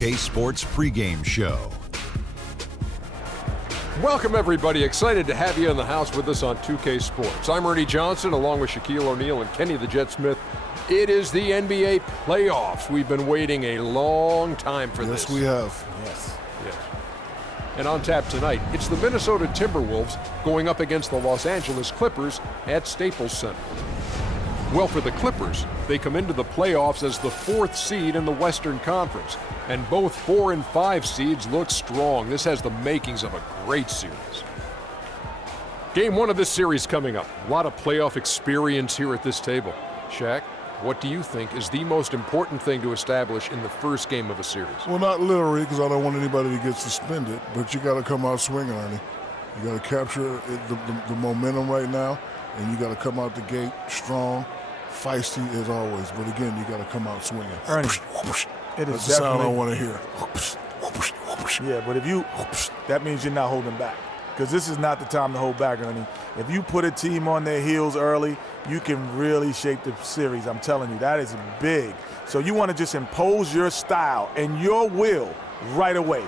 Sports pregame show. Welcome, everybody. Excited to have you in the house with us on 2K Sports. I'm Ernie Johnson, along with Shaquille O'Neal and Kenny the Jet Smith. It is the NBA playoffs. We've been waiting a long time for this. Yes, we have. Yes. And on tap tonight, it's the Minnesota Timberwolves going up against the Los Angeles Clippers at Staples Center. Well, for the Clippers, they come into the playoffs as the 4th seed in the Western Conference. And both 4 and 5 seeds look strong. This has the makings of a great series. Game 1 of this series coming up. A lot of playoff experience here at this table. Shaq, what do you think is the most important thing to establish in the first game of a series? Well, not literally, because I don't want anybody to get suspended, but you got to come out swinging, Ernie. You got to capture the momentum right now, and you got to come out the gate strong, feisty as always. But again, you got to come out swinging. Ernie, it is That's the sound I want to hear. Yeah, but that means you're not holding back. Because this is not the time to hold back, Ernie. If you put a team on their heels early, you can really shape the series. I'm telling you, that is big. So you want to just impose your style and your will right away.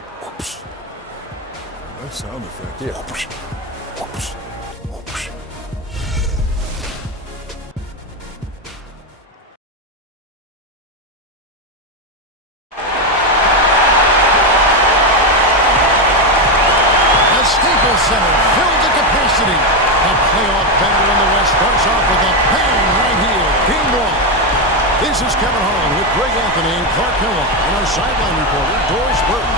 That sound effect. Yeah. Center filled to capacity. The playoff battle in the West starts off with a bang right here. Game 1. This is Kevin Harlan with Greg Anthony and Clark Hillman and our sideline reporter, Doris Burton.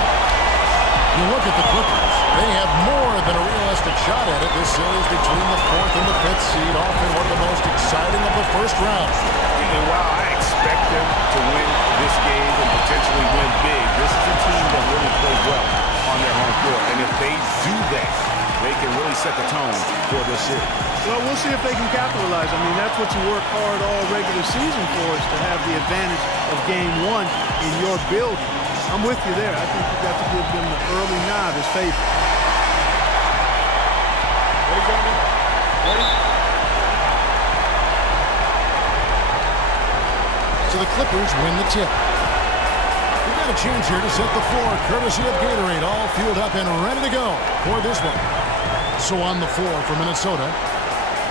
You look at the Clippers. They have more than a realistic shot at it. This series between the 4th and the 5th seed, often one of the most exciting of the first round. While I expect them to win this game and potentially win big, this is a team that really plays well on their home court. And if they do that, they can really set the tone for this series. Well, we'll see if they can capitalize. I mean, that's what you work hard all regular season for, is to have the advantage of game 1 in your building. I'm with you there. I think you got to give them the early nod as favor. Ready, gentlemen? Ready? So the Clippers win the tip. We've got a chance here to set the floor, courtesy of Gatorade, all fueled up and ready to go for this one. So on the floor for Minnesota,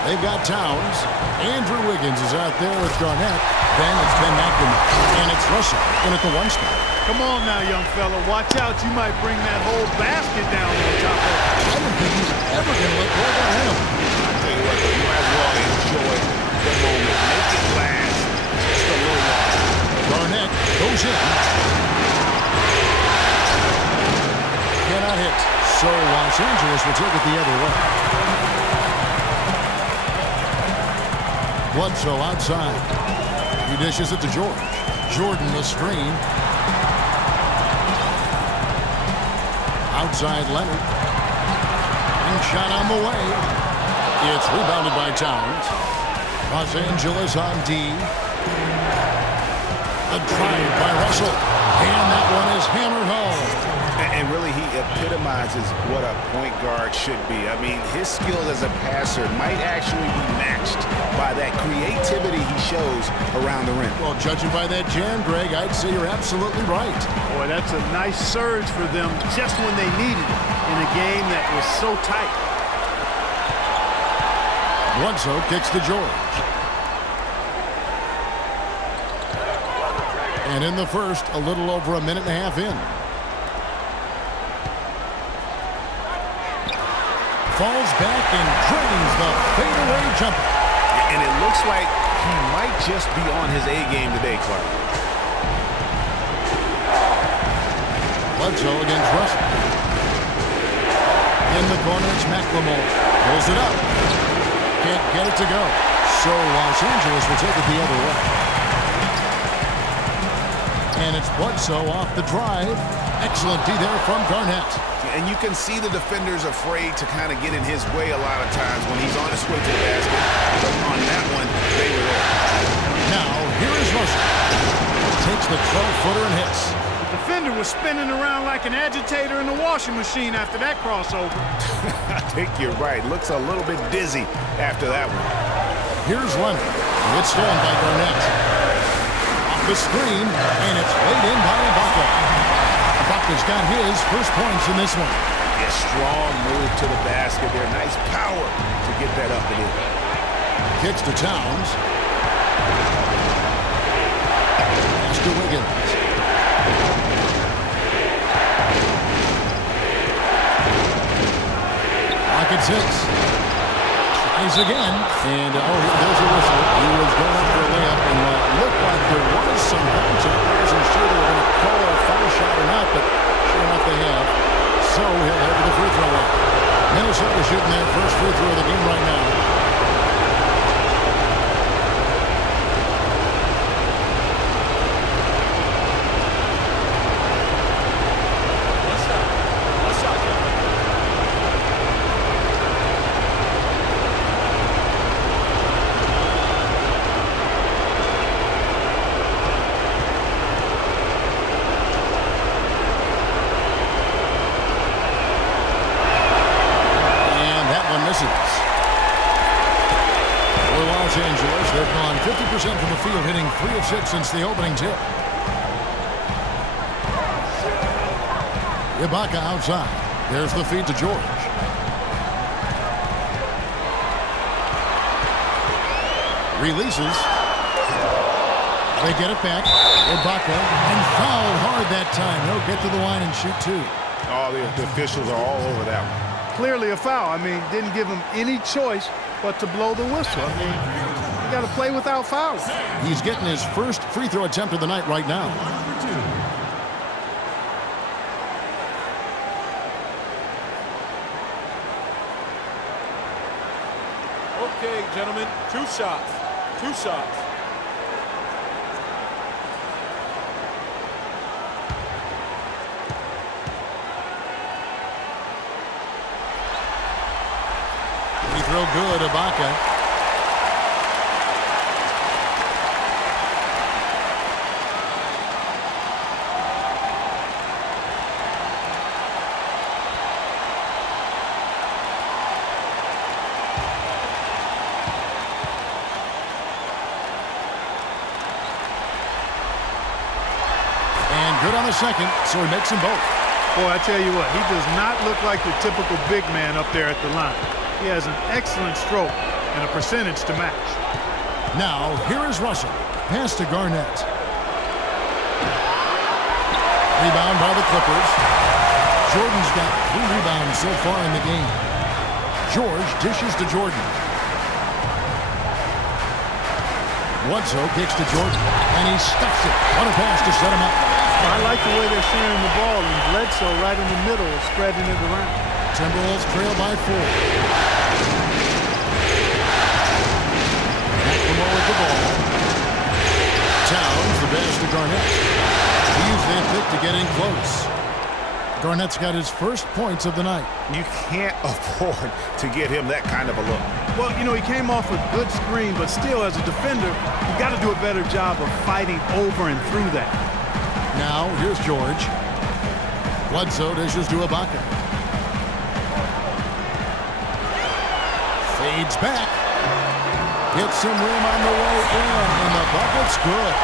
they've got Towns. Andrew Wiggins is out there with Garnett. Then it's Ben McLemore, and it's Russell in at the 1 spot. Come on now, young fella. Watch out. You might bring that whole basket down on top of it. I don't think he's ever going to let go of him. I tell you what, you might as well enjoy the moment. Make it last just a little longer. Garnett goes in. Cannot hit. So Los Angeles will take it the other way. Bledsoe outside. He dishes it to George. Jordan the screen. Outside Leonard. And shot on the way. It's rebounded by Towns. Los Angeles on D. A drive by Russell. And that one is hammered home. And really, he epitomizes what a point guard should be. I mean, his skill as a passer might actually be matched by that creativity he shows around the rim. Well, judging by that jam, Greg, I'd say you're absolutely right. Boy, that's a nice surge for them just when they needed it in a game that was so tight. Bledsoe kicks to George. And in the first, a little over a minute and a half in. Falls back and drains the fadeaway jumper. And it looks like he might just be on his A game today, Clark. Bledsoe against Russell. In the corner, it's McLemore. Pulls it up. Can't get it to go. So Los Angeles will take it the other way. And it's Bledsoe off the drive. Excellent D there from Garnett. And you can see the defenders afraid to kind of get in his way a lot of times when he's on his way to the basket. But on that one, they were there. Now, here is Russell. Takes the 12-footer and hits. The defender was spinning around like an agitator in the washing machine after that crossover. I think you're right. Looks a little bit dizzy after that one. Here's Leonard. It's stolen by Garnett. Off the screen, and it's laid in by Ibaka. Ibaka's got his first points in this one. A strong move to the basket there. Nice power to get that up and in. Kicks to Towns. Pass to Wiggins. Pocket 6. Tries again. And, there's a whistle. He was going up for a layup, and looked like there was some bounce. I wasn't sure they were going to call a foul shot or not, but sure enough they have. So he'll head to the free throw line. Minnesota shooting their first free throw of the game right now. They've gone 50% from the field, hitting 3 of 6 since the opening tip. Ibaka outside. There's the feed to George. Releases. They get it back. Ibaka, and fouled hard that time. He'll get to the line and shoot 2. Oh, the officials are all over that one. Clearly a foul. I mean, didn't give him any choice but to blow the whistle. I mean, you got to play without fouls. He's getting his first free throw attempt of the night right now. Okay, gentlemen, 2 shots. 2 shots. Free throw good, Ibaka. Good on the second, so he makes them both. Boy, I tell you what, he does not look like the typical big man up there at the line. He has an excellent stroke and a percentage to match. Now, here is Russell. Pass to Garnett. Rebound by the Clippers. Jordan's got 3 rebounds so far in the game. George dishes to Jordan. Bledsoe kicks to Jordan, and he stuffs it. What a pass to set him up. I like the way they're sharing the ball, and Bledsoe right in the middle, spreading it around. Timberwolves trail by 4. McLemore with the ball. Towns, the pass to Garnett. He used that pick to get in close. Garnett's got his first points of the night. You can't afford to get him that kind of a look. Well, you know, he came off a good screen, but still, as a defender, you've got to do a better job of fighting over and through that. Now, here's George. Bledsoe dishes to Ibaka. Fades back. Gets some room on the way in, and the bucket's good.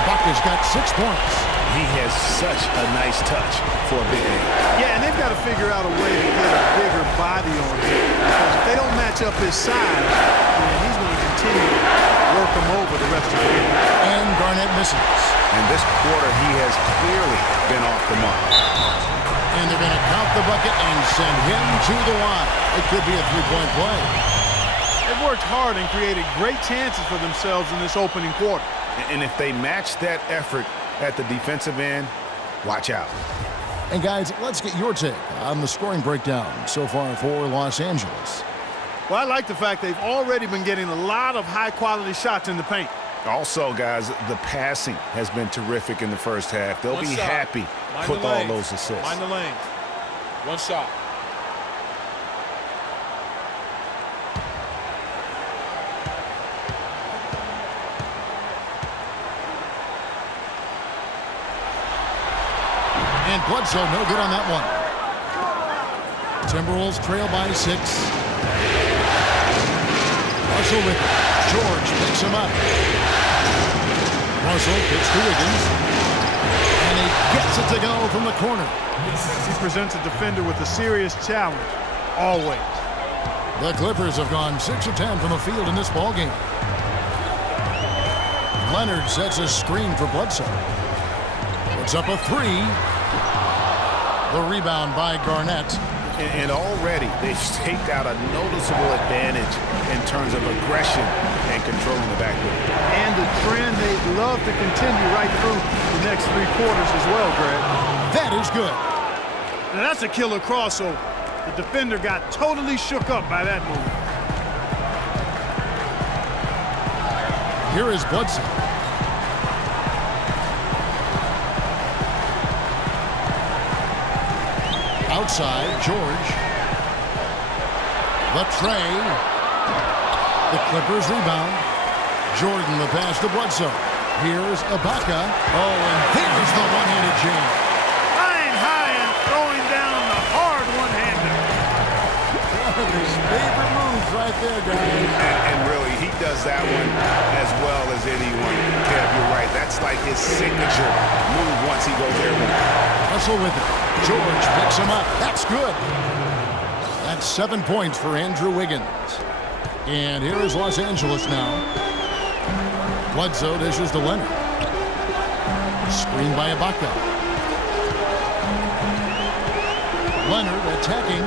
Ibaka's got 6 points. He has such a nice touch for a big man. Yeah, and they've got to figure out a way to get a bigger body on him. Because if they don't match up his size, then he's going to continue to work him over the rest of the game. And Garnett misses. And this quarter, he has clearly been off the mark. And they're going to count the bucket and send him to the line. It could be a 3-point play. They've worked hard and created great chances for themselves in this opening quarter. And if they match that effort at the defensive end, watch out. And guys, let's get your take on the scoring breakdown so far for Los Angeles. Well, I like the fact they've already been getting a lot of high-quality shots in the paint. Also, guys, the passing has been terrific in the first half. They'll be happy with all those assists. Mind the lanes. 1 shot. And Bledsoe, no good on that one. Timberwolves trail by 6. Russell with it. George picks him up. Russell kicks to Wiggins. And And he gets it to go from the corner. He presents a defender with a serious challenge, always. The Clippers have gone 6 of 10 from the field in this ballgame. Leonard sets a screen for Bledsoe. Puts up a three. The rebound by Garnett. And already they've staked out a noticeable advantage in terms of aggression and controlling the backcourt. And the trend they'd love to continue right through the next 3 quarters as well, Greg. That is good. Now that's a killer crossover. The defender got totally shook up by that move. Here is Bledsoe. Outside, George. The tray. The Clippers rebound. Jordan the pass to Bledsoe. Here's Ibaka. Oh, and there's the one-handed jam. Flying high and throwing down the hard one-hander. One of his favorite moves right there, guys. And really, he does that one as well as anyone. Kev, you're right. That's like his signature move once he goes there. Russell with it. George picks him up. That's good. That's 7 points for Andrew Wiggins. And here is Los Angeles now. Bledsoe dishes to Leonard. Screen by Ibaka. Leonard attacking.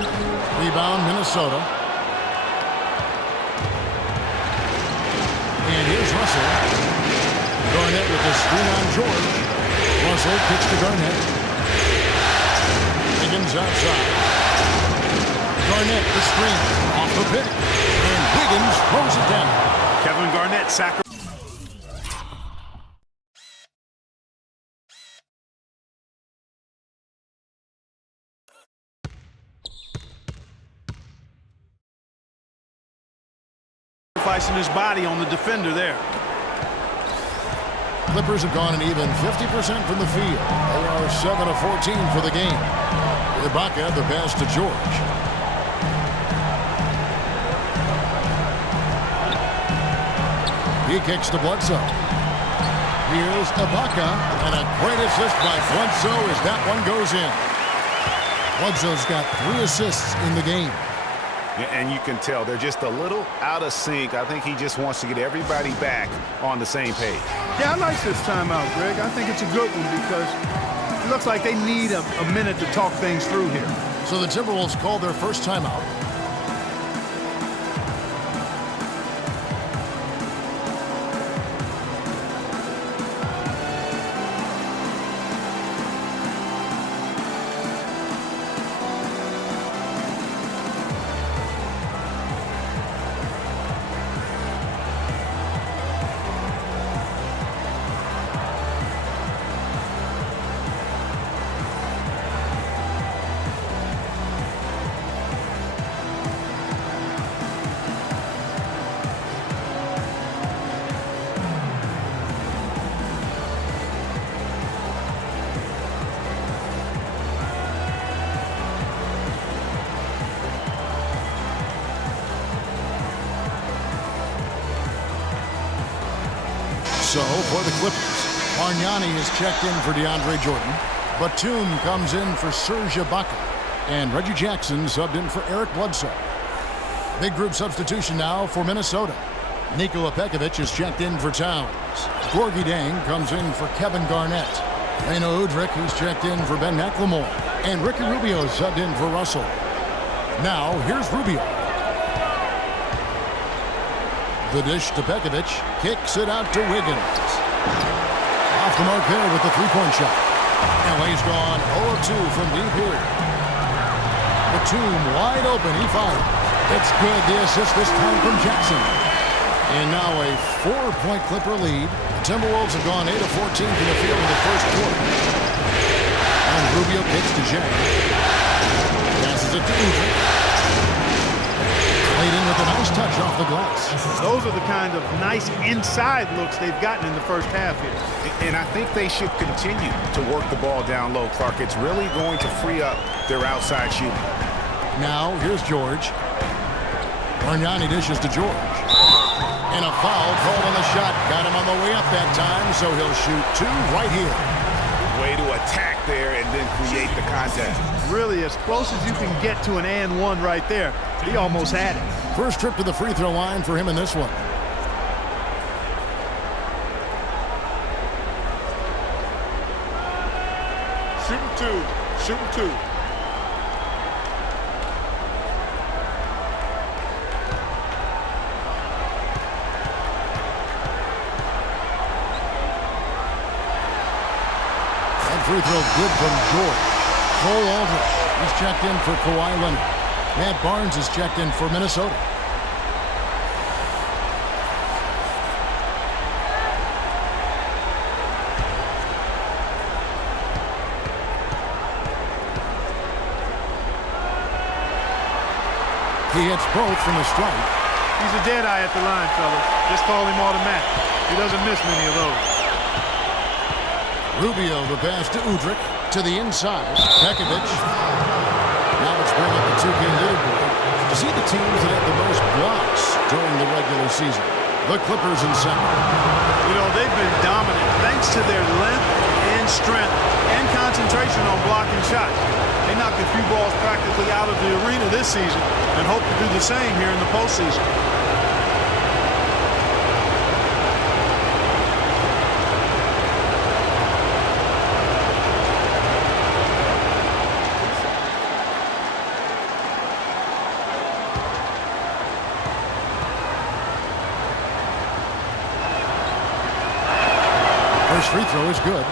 Rebound, Minnesota. And here's Russell. Garnett with the screen on George. Russell kicks to Garnett. Wiggins outside. Garnett the screen. Off the pick. And Wiggins throws it down. Kevin Garnett sacrificed. Sacrificing his body on the defender there. Clippers have gone an even 50% from the field. They are 7 of 14 for the game. Ibaka the pass to George. He kicks to Bledsoe. Here's Ibaka, and a great assist by Bledsoe as that one goes in. Bledsoe's got 3 assists in the game. And you can tell they're just a little out of sync. I think he just wants to get everybody back on the same page. Yeah, I like this timeout, Greg. I think it's a good one because it looks like they need a minute to talk things through here. So the Timberwolves called their first timeout. So for the Clippers, Bargnani is checked in for DeAndre Jordan. Batum comes in for Serge Ibaka. And Reggie Jackson subbed in for Eric Bledsoe. Big group substitution now for Minnesota. Nikola Pekovic is checked in for Towns. Gorgie Dang comes in for Kevin Garnett. Reno Udrih, he's checked in for Ben McLemore. And Ricky Rubio subbed in for Russell. Now, here's Rubio. The dish to Pekovic, kicks it out to Wiggins. Off the mark there with the three-point shot. LA's gone 0-2 from deep here. Batum wide open, he fires. It's good, the assist this time from Jackson. And now a 4-point Clipper lead. The Timberwolves have gone 8 of 14 from the field in the first quarter. And Rubio kicks to Jay. Passes it to Udrih. Played in with a nice touch off the glass. Those are the kind of nice inside looks they've gotten in the first half here. And I think they should continue to work the ball down low, Clark. It's really going to free up their outside shooting. Now, here's George. Bargnani dishes to George. And a foul called on the shot. Got him on the way up that time, so he'll shoot 2 right here. Way to attack there and then create the contact. Really, as close as you can get to an and one right there. He almost had it. First trip to the free throw line for him in this one. Shooting two. Shooting two. Free throw good from George. Cole Aldrich, he's checked in for Kawhi Leonard. Matt Barnes is checked in for Minnesota. He hits both from the strike. He's a dead eye at the line, fellas. Just call him automatic. He doesn't miss many of those. Rubio, the pass to Udrich, to the inside. Pekovic. Now let's bring up the 2K leaderboard to see the teams that have the most blocks during the regular season. The Clippers in second. You know, they've been dominant thanks to their length and strength and concentration on blocking shots. They knocked a few balls practically out of the arena this season and hope to do the same here in the postseason. First free throw is good.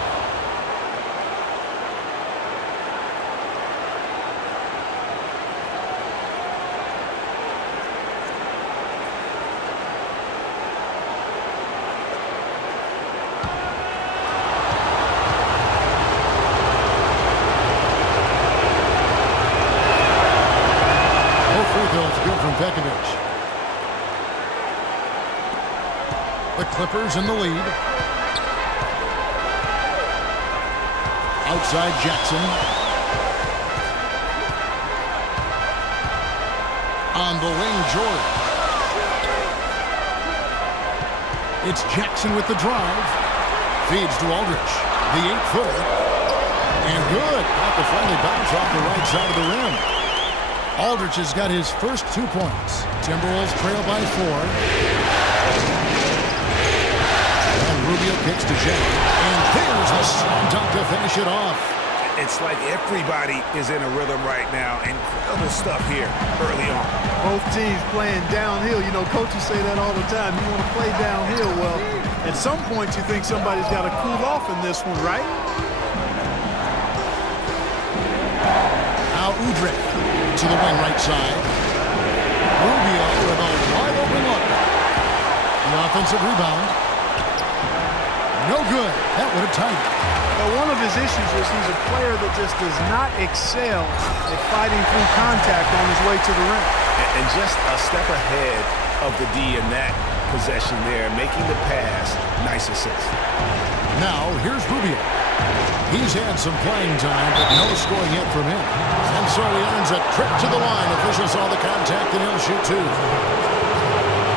Both free throws good from Pekovic. The Clippers in the lead. Outside Jackson. On the wing, George. It's Jackson with the drive. Feeds to Aldrich. The 8-footer. And good. Got the friendly bounce off the right side of the rim. Aldrich has got his first 2 points. Timberwolves trail by 4. Rubio kicks to Jack. And there's the slam dunk to finish it off. It's like everybody is in a rhythm right now. Incredible stuff here early on. Both teams playing downhill. You know, coaches say that all the time. You want to play downhill. Well, at some point you think somebody's got to cool off in this one, right? Now Udrich to the wing right side. Rubio with a wide open look. The offensive rebound. No good. That would have tied it. Well, one of his issues is he's a player that just does not excel at fighting through contact on his way to the rim. And just a step ahead of the D in that possession there, making the pass. Nice assist. Now, here's Rubio. He's had some playing time, but no scoring yet from him. And so he earns a trip to the line. Officials saw the contact, and he'll shoot two.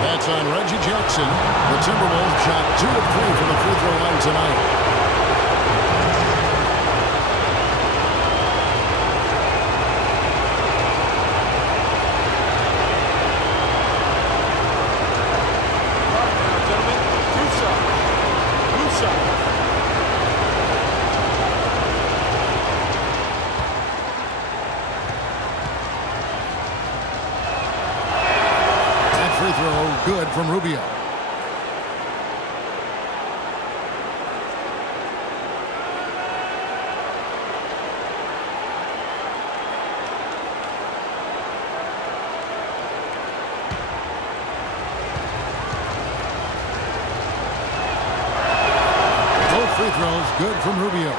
That's on Reggie Jackson. The Timberwolves shot 2 of 3 from the free throw line tonight. Good from Rubio. Both free throws good from Rubio.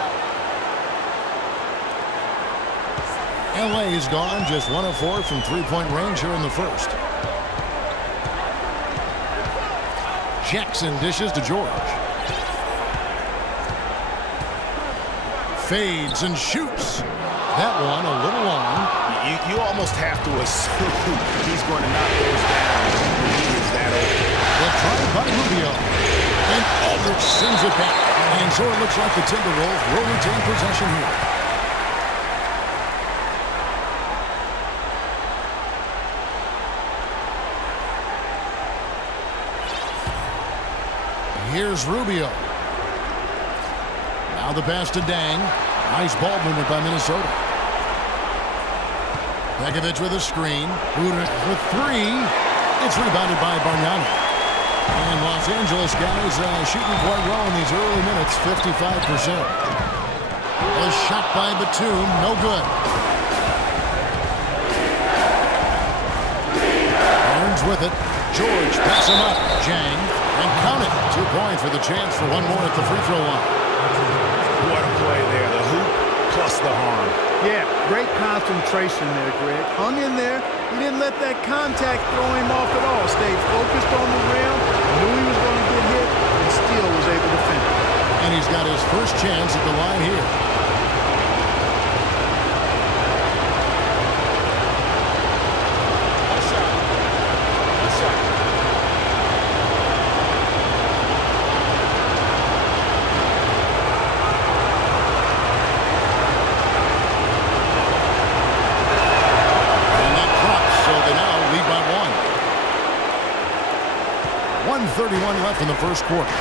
LA is gone, just 1 of 4 from three-point range here in the first. Jackson dishes to George. Fades and shoots. That one a little long. You almost have to assume he's going to knock those down when he is that open. The try by Rubio. And Aldridge sends it back. And so it looks like the Timberwolves will retain possession here. Here's Rubio. Now the pass to Dang. Nice ball movement by Minnesota. Begovic with a screen. Udrih for three. It's rebounded by Bargnani. And Los Angeles guys shooting quite well in these early minutes, 55%. A shot by Batum, no good. Barnes with it. George pass him up. Jang. And count it. 2 points for the chance for one more at the free throw line. What a play there. The hoop plus the harm. Yeah, great concentration there, Greg. Hung in there. He didn't let that contact throw him off at all. Stayed focused on the rim. Knew he was going to get hit and still was able to finish. And he's got his first chance at the line here. And that drops, so they now lead by 1. 1:31 left in the first quarter.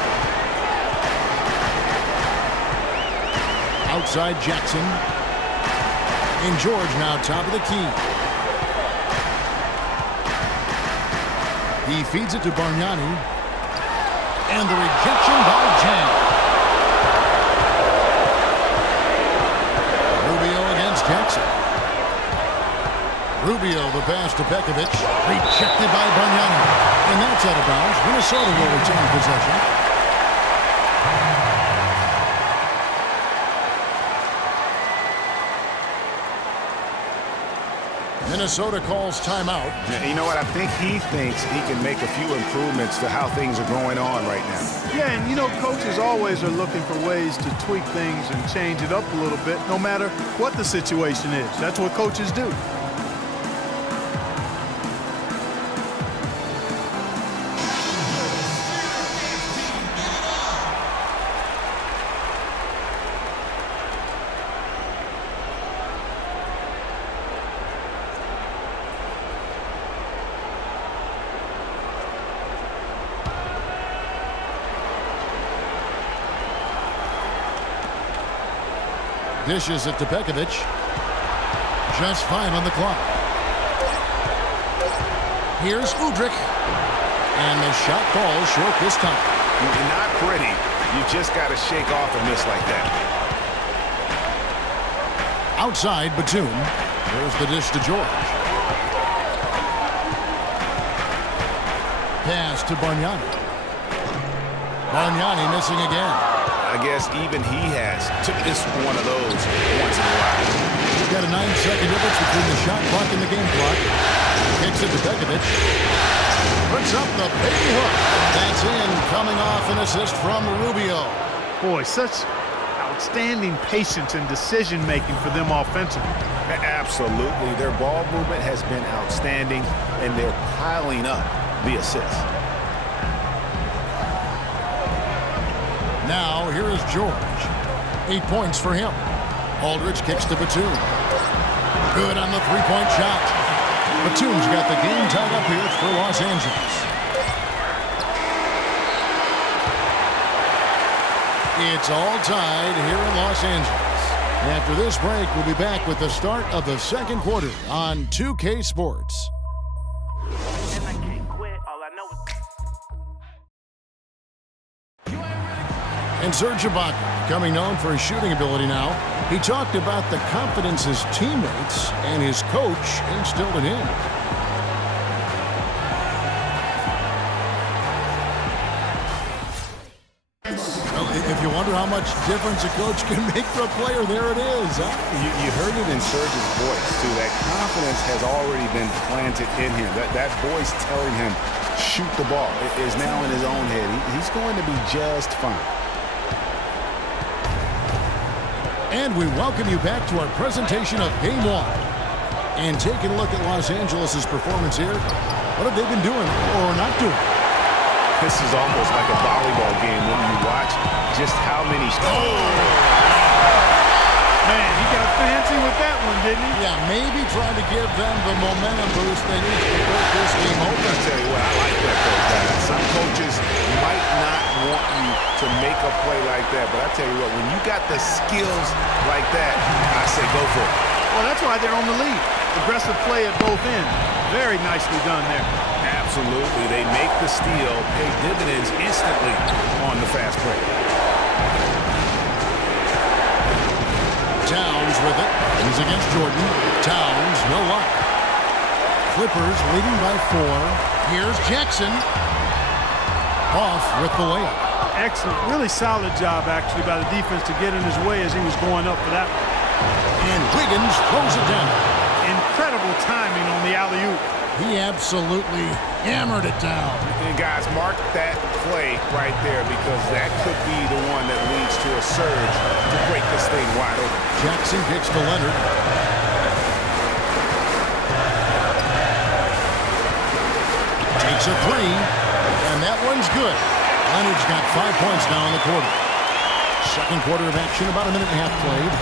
Outside Jackson. And George now top of the key. He feeds it to Bargnani. And the rejection by Jang. Rubio against Jackson. Rubio, the pass to Begovic. Rejected by Bargnani. And that's out of bounds. Minnesota will retain possession. Minnesota calls timeout. Yeah, you know what? I think he thinks he can make a few improvements to how things are going on right now. Yeah, and you know, coaches always are looking for ways to tweak things and change it up a little bit, no matter what the situation is. That's what coaches do. Dishes it to Begovic. Just 5 on the clock. Here's Udrih. And the shot falls short this time. Not pretty. You just got to shake off a miss like that. Outside Batum. There's the dish to George. Pass to Bargnani. Bargnani missing again. I guess even he has took this one of those once in a while. We've got a 9-second difference between the shot clock and the game clock. Kicks it to Begovic. Puts up the baby hook. That's in, coming off an assist from Rubio. Boy, such outstanding patience and decision-making for them offensively. Absolutely. Their ball movement has been outstanding, and they're piling up the assists. Now, here is George. 8 points for him. Aldridge kicks to Batum. Good on the three-point shot. Batum's got the game tied up here for Los Angeles. It's all tied here in Los Angeles. After this break, we'll be back with the start of the second quarter on 2K Sports. And Serge Ibaka, becoming known for his shooting ability now, he talked about the confidence his teammates and his coach instilled in him. Well, if you wonder how much difference a coach can make for a player, there it is. Huh? You heard it in Serge's voice, too. That confidence has already been planted in him. That voice telling him, shoot the ball, is now in his own head. He's going to be just fine. And we welcome you back to our presentation of Game 1. And taking a look at Los Angeles' performance here. What have they been doing or not doing? This is almost like a volleyball game when you watch just how many... Man, he got fancy with that one, didn't he? Yeah, maybe trying to give them the momentum boost they need to break this game open. I'll tell you what, I like that, though, guys. Some coaches might not want you to make a play like that, but I tell you what, when you got the skills like that, I say go for it. Well, that's why they're on the lead. Aggressive play at both ends. Very nicely done there. Absolutely. They make the steal, pay dividends instantly on the fast break. Towns with it. He's against Jordan. Towns, no luck. Clippers leading by 4. Here's Jackson. Off with the layup. Excellent. Really solid job, actually, by the defense to get in his way as he was going up for that one. And Wiggins throws it down. Incredible timing on the alley-oop. He absolutely hammered it down. And guys, mark that play right there because that could be the one that leads to a surge to break this thing wide open. Jackson kicks to Leonard. Takes a 3, and that one's good. Leonard's got 5 points now in the quarter. Second quarter of action, about a minute and a half played.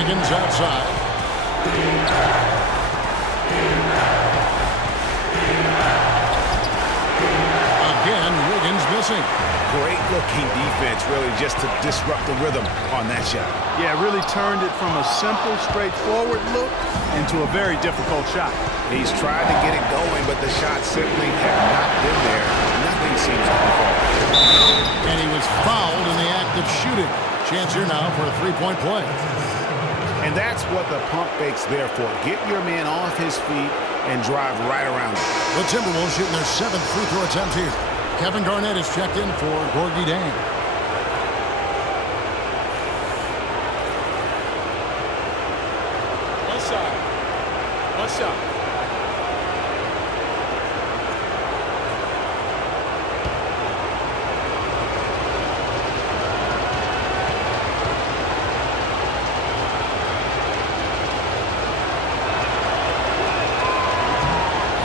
Wiggins outside. Again, Wiggins missing. Great looking defense, really, just to disrupt the rhythm on that shot. Yeah, really turned it from a simple, straightforward look into a very difficult shot. He's tried to get it going, but the shots simply have not been there. Nothing seems to be falling. And he was fouled in the act of shooting. Chance here now for a three-point play. And that's what the pump fake's there for. Get your man off his feet and drive right around him. The Timberwolves shooting their 7th free throw attempt here. Kevin Garnett is checked in for Gorgie Dang. One side. One shot.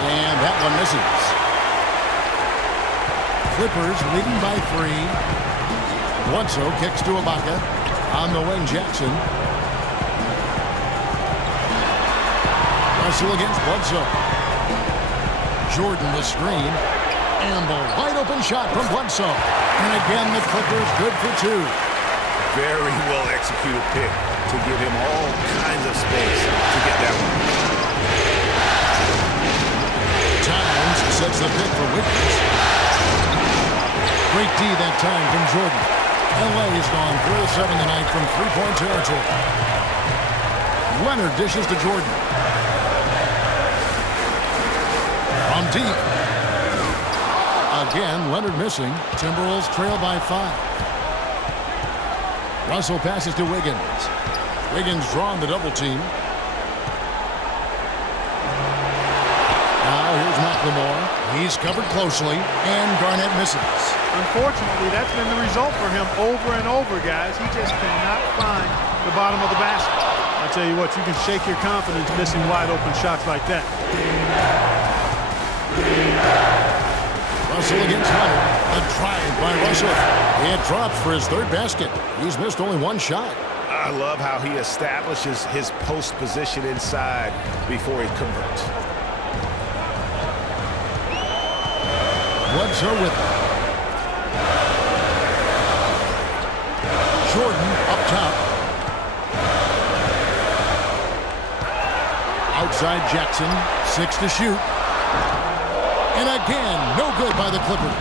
And that one misses. Clippers leading by 3. Bledsoe kicks to Ibaka. On the wing, Jackson. Russell against Bledsoe. Jordan the screen. And the wide open shot from Bledsoe. And again, the Clippers good for 2. Very well executed pick to give him all kinds of space to get that one. Towns sets the pick for Wiggins. Great D that time from Jordan. LA has gone 3 of 7 tonight from three-point territory. Leonard dishes to Jordan. From deep. Again, Leonard missing. Timberwolves trail by 5. Russell passes to Wiggins. Wiggins drawn the double team. Now here's McLemore. He's covered closely, and Garnett misses. Unfortunately, that's been the result for him over and over, guys. He just cannot find the bottom of the basket. I tell you what, you can shake your confidence missing wide open shots like that. Russell against Leonard. A drive by Russell. He had drops for his 3rd basket. He's missed only 1 shot. I love how he establishes his post position inside before he converts. Bledsoe with it. Jordan up top. Outside Jackson. 6 to shoot. And again, no good by the Clippers.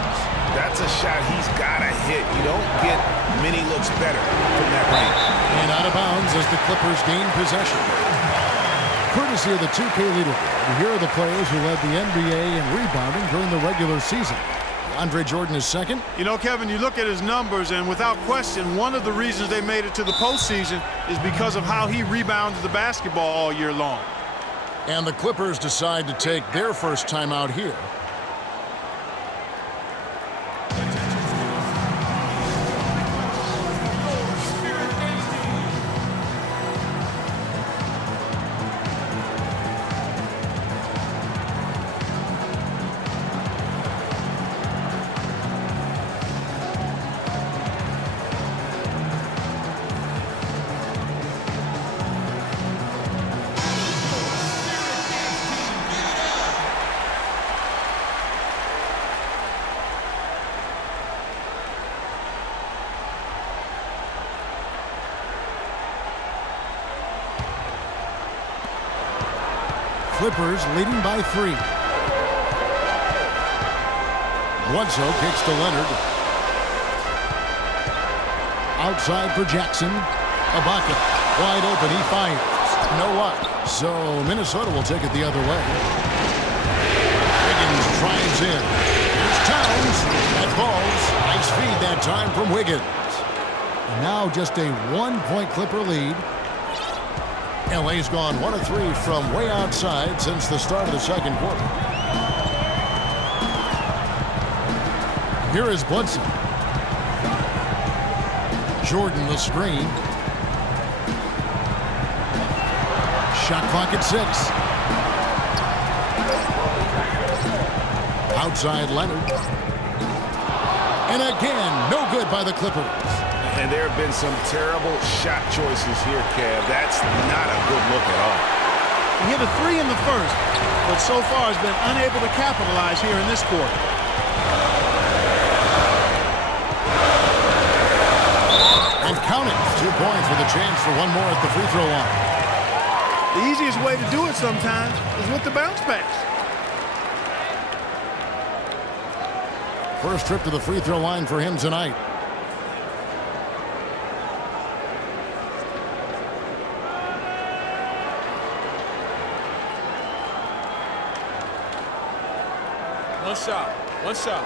That's a shot he's got to hit. You don't get many looks better from that range. And out of bounds as the Clippers gain possession. Courtesy of the 2K leaderboard, here are the players who led the NBA in rebounding during the regular season. Andre Jordan is 2nd. You know, Kevin, you look at his numbers, and without question, one of the reasons they made it to the postseason is because of how he rebounded the basketball all year long. And the Clippers decide to take their first time out here. Clippers leading by 3. Bledsoe kicks to Leonard. Outside for Jackson. Ibaka wide open. He fires. No luck. So Minnesota will take it the other way. Wiggins drives in. Here's Towns. That falls. Nice feed that time from Wiggins. And now just a 1-point Clipper lead. LA's gone 1 of 3 from way outside since the start of the second quarter. Here is Bledsoe. Jordan the screen. Shot clock at 6. Outside Leonard. And again, no good by the Clippers. And there have been some terrible shot choices here, Kev. That's not a good look at all. He hit a 3 in the first, but so far has been unable to capitalize here in this quarter. And count it. 2 points with a chance for one more at the free throw line. The easiest way to do it sometimes is with the bounce pass. First trip to the free throw line for him tonight. One shot. One shot.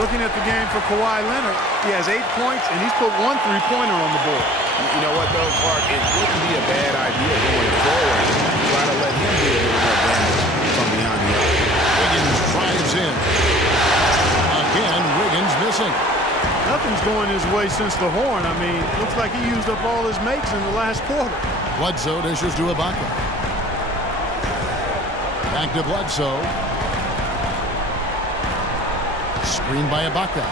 Looking at the game for Kawhi Leonard, he has 8 points, and he's put 1 3-pointer on the board. You know what, though, Clark? It wouldn't be a bad idea going forward to try to let him do a little more damage from beyond the arc. Wiggins drives in. Again, Wiggins missing. Nothing's going his way since the horn. I mean, looks like he used up all his makes in the last quarter. Bledsoe dishes to Ibaka. Back to Bledsoe. Screen by Ibaka.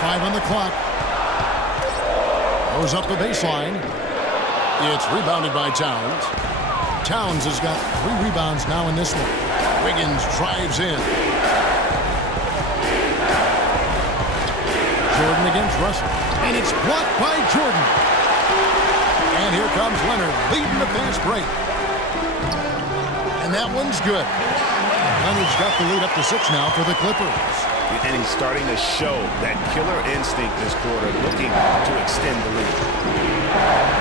5 on the clock. Goes up the baseline. It's rebounded by Towns. Towns has got 3 rebounds now in this one. Wiggins drives in. Jordan against Russell. And it's blocked by Jordan. And here comes Leonard leading the fast break. And that one's good. Leonard's got the lead up to 6 now for the Clippers. And he's starting to show that killer instinct this quarter, looking to extend the lead.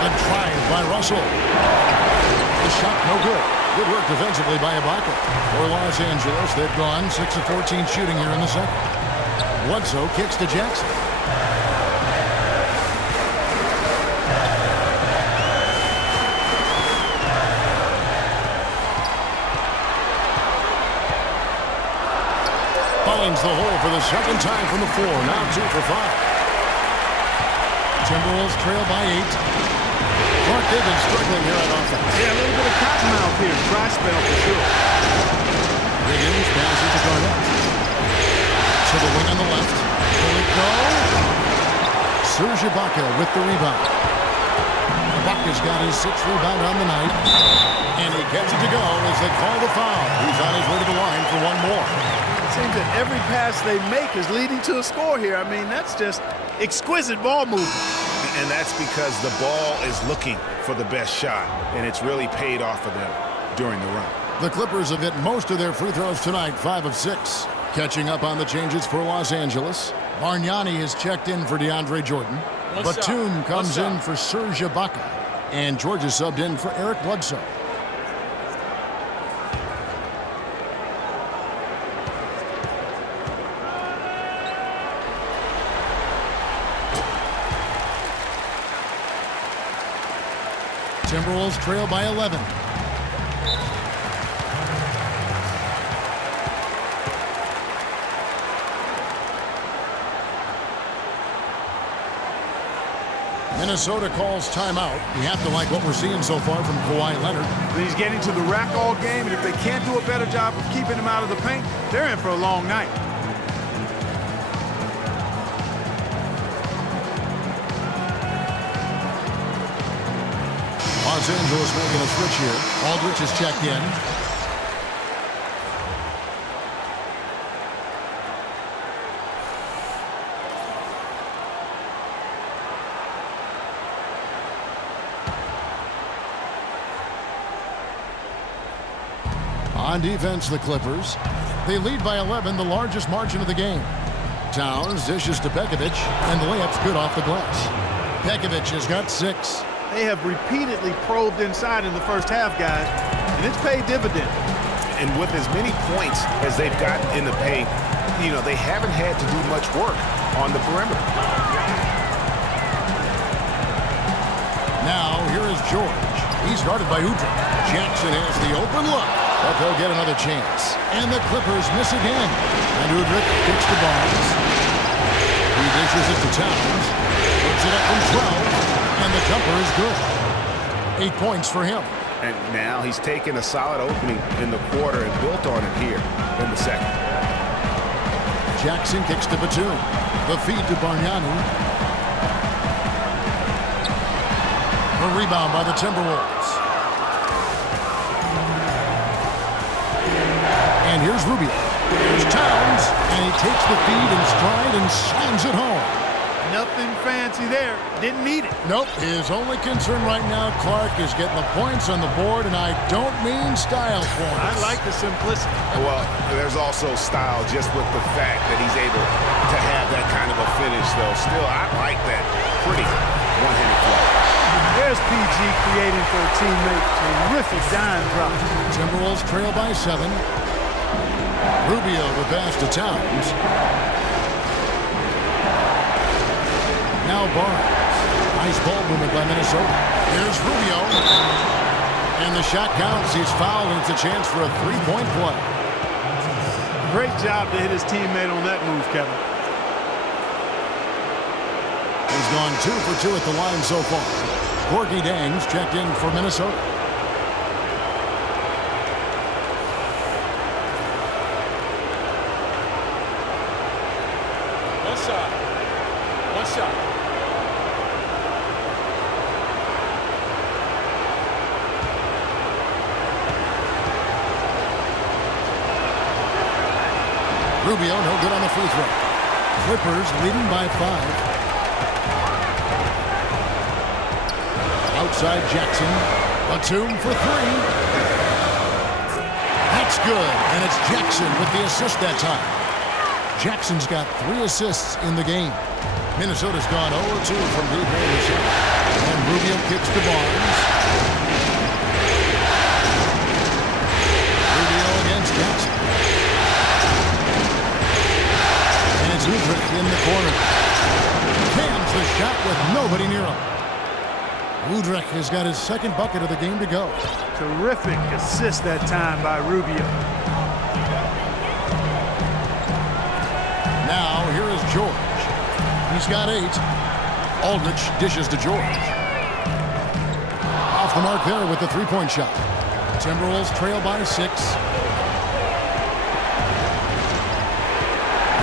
A drive by Russell. The shot no good. Good work defensively by Ibaka. For Los Angeles, they've gone 6 of 14 shooting here in the second. Bledsoe kicks to Jackson. Finds the hole for the second time from the floor. Now 2 for 5. Timberwolves trail by 8. Clark, they've been struggling here on offense. Yeah, a little bit of cottonmouth here. Dry spell for sure. Wiggins passes to Garnett. To the wing on the left. Will it go? Serge Ibaka with the rebound. Ibaka's got his 6th rebound on the night. And he gets it to go as they call the foul. He's on his way to the line for one more. It seems that every pass they make is leading to a score here. I mean, that's just exquisite ball movement. And that's because the ball is looking for the best shot, and it's really paid off for them during the run. The Clippers have hit most of their free throws tonight, 5 of 6. Catching up on the changes for Los Angeles. Bargnani is checked in for DeAndre Jordan. Batum comes in for Serge Ibaka. And Georgia subbed in for Eric Bledsoe. Timberwolves trail by 11. Minnesota calls timeout. You have to like what we're seeing so far from Kawhi Leonard. He's getting to the rack all game, and if they can't do a better job of keeping him out of the paint, they're in for a long night. Los Angeles making a switch here. Aldridge is checked in. On defense, the Clippers. They lead by 11, the largest margin of the game. Towns dishes to Pekovic, and the layup's good off the glass. Pekovic has got 6. They have repeatedly probed inside in the first half, guys, and it's paid dividends. And with as many points as they've gotten in the paint, they haven't had to do much work on the perimeter. Now, here is George. He's guarded by Udrih. Jackson has the open look, but they'll get another chance. And the Clippers miss again. And Udrih kicks to Barnes. He dishes it to Towns. Puts it up from 12. And the jumper is good. 8 points for him. And now he's taken a solid opening in the quarter and built on it here in the second. Jackson kicks to Batum. The feed to Bargnani. A rebound by the Timberwolves. And here's Rubio. Here's Towns. And he takes the feed in stride and slams it home. Nothing fancy there. Didn't need it. Nope. His only concern right now, Clark, is getting the points on the board, and I don't mean style points. I like the simplicity. Well, there's also style just with the fact that he's able to have that kind of a finish, though. Still, I like that pretty one-handed play. There's PG creating for a teammate. Terrific dime drop. Timberwolves trail by 7. Rubio the pass to Towns. Now Barnes. Nice ball movement by Minnesota. Here's Rubio. And the shot counts. He's fouled, and it's a chance for a 3-point play. Great job to hit his teammate on that move, Kevin. He's gone 2 for 2 at the line so far. Corky Dangs checked in for Minnesota. One shot. One shot. Rubio no good on the free throw. Clippers leading by 5. Outside Jackson. Batum for 3. That's good, and it's Jackson with the assist that time. Jackson's got 3 assists in the game. Minnesota's gone 0-2 from deep in the shot. And Rubio kicks to Barnes. Rubio against Jackson. And it's Udrih in the corner. Cams the shot with nobody near him. Udrih has got his second bucket of the game to go. Terrific assist that time by Rubio. Now, here is George. He's got 8. Aldridge dishes to George. Off the mark there with the 3-point shot. Timberwolves trail by 6.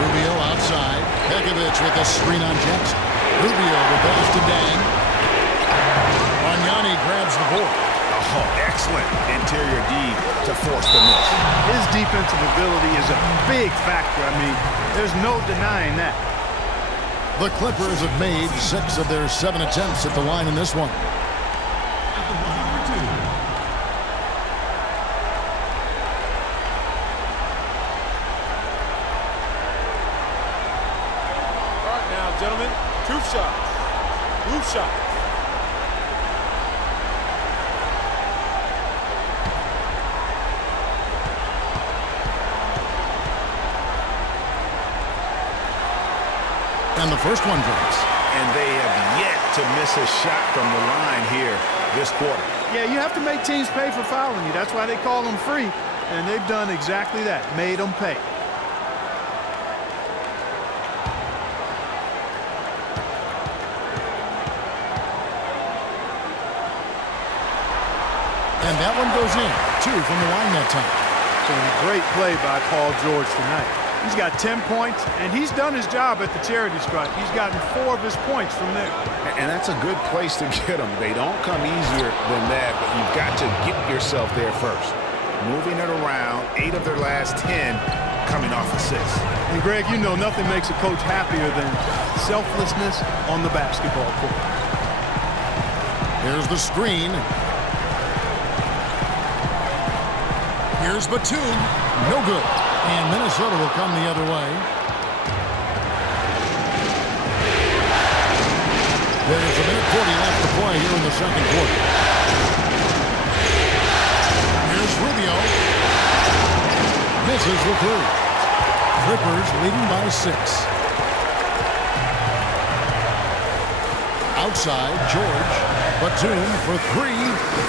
Rubio outside. Pekovic with a screen on Jackson. Rubio the pass to Dang. Bargnani grabs the board. Oh, excellent interior D to force the miss. His defensive ability is a big factor. I mean, there's no denying that. The Clippers have made 6 of their 7 attempts at the line in this one. All right now, gentlemen. 2 shots. 2 shots. And the first one drops. And they have yet to miss a shot from the line here this quarter. Yeah, you have to make teams pay for fouling you. That's why they call them free. And they've done exactly that, made them pay. And that one goes in. 2 from the line that time. So a great play by Paul George tonight. He's got 10 points, and he's done his job at the charity stripe. He's gotten 4 of his points from there. And that's a good place to get them. They don't come easier than that, but you've got to get yourself there first. Moving it around, 8 of their last 10 coming off assists. And Greg, you know nothing makes a coach happier than selflessness on the basketball court. Here's the screen. Here's Batum. No good. And Minnesota will come the other way. There's a minute 40 left to play here in the second quarter. Here's Rubio. Misses the three. Clippers leading by 6. Outside, George. Batum for 3.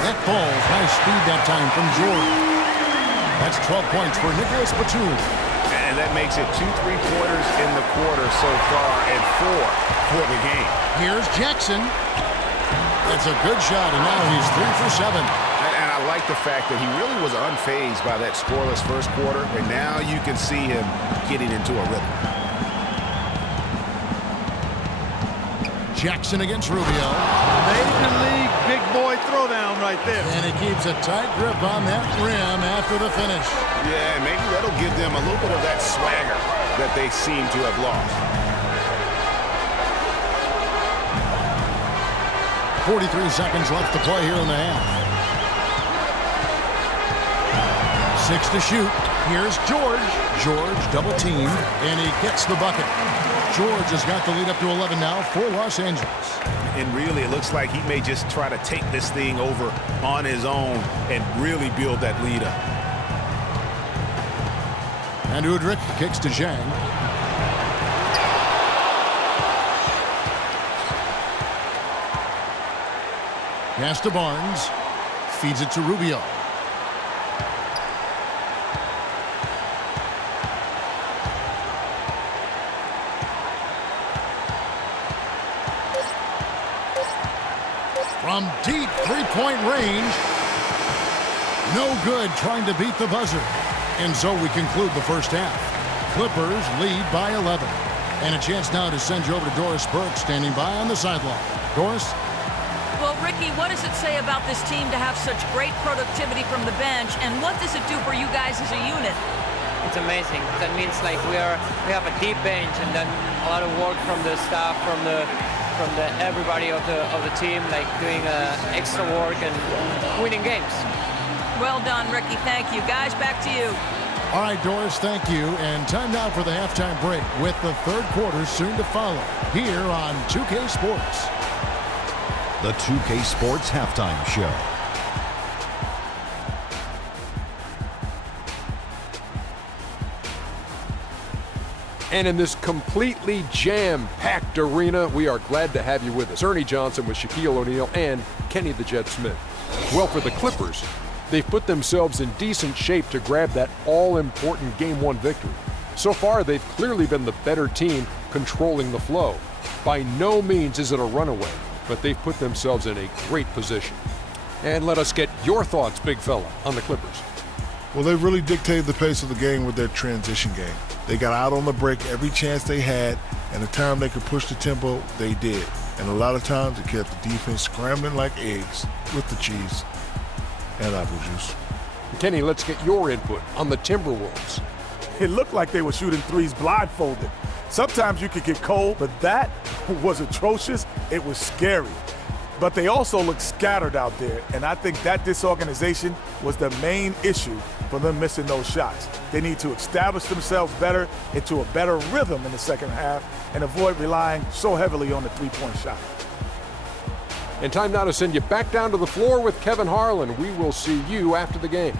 That falls. Nice speed that time from George. That's 12 points for Nicholas Batum. And that makes it 2 3-pointers in the quarter so far and 4 for the game. Here's Jackson. That's a good shot, and now he's 3 for 7. And I like the fact that he really was unfazed by that scoreless first quarter, and now you can see him getting into a rhythm. Jackson against Rubio. Major league big boy throwdown right there. And he keeps a tight grip on that rim after the finish. Yeah, maybe that'll give them a little bit of that swagger that they seem to have lost. 43 seconds left to play here in the half. 6 to shoot. Here's George. George double teamed, and he gets the bucket. George has got the lead up to 11 now for Los Angeles. And really, it looks like he may just try to take this thing over on his own and really build that lead up. And Udrich kicks to Zhang. Pass to Barnes. Feeds it to Rubio. From deep three-point range. No good trying to beat the buzzer. And so we conclude the first half. Clippers lead by 11. And a chance now to send you over to Doris Burke standing by on the sideline. Doris? Well, Ricky, what does it say about this team to have such great productivity from the bench, and what does it do for you guys as a unit? It's amazing. That means like we have a deep bench, and then a lot of work from the staff, from the everybody of the team, like doing extra work and winning games. Well done, Ricky. Thank you. Guys, back to you. All right, Doris, thank you. And time now for the halftime break with the third quarter soon to follow here on 2K Sports. The 2K Sports Halftime Show. And in this completely jam-packed arena, we are glad to have you with us. Ernie Johnson with Shaquille O'Neal and Kenny the Jet Smith. Well, for the Clippers, they've put themselves in decent shape to grab that all-important Game 1 victory. So far, they've clearly been the better team controlling the flow. By no means is it a runaway, but they've put themselves in a great position. And let us get your thoughts, big fella, on the Clippers. Well, they really dictated the pace of the game with their transition game. They got out on the break every chance they had, and the time they could push the tempo, they did. And a lot of times it kept the defense scrambling like eggs with the cheese and apple juice. Kenny, let's get your input on the Timberwolves. It looked like they were shooting threes blindfolded. Sometimes you could get cold, but that was atrocious. It was scary. But they also looked scattered out there, and I think that disorganization was the main issue for them missing those shots. They need to establish themselves better into a better rhythm in the second half and avoid relying so heavily on the three-point shot. And time now to send you back down to the floor with Kevin Harlan. We will see you after the game.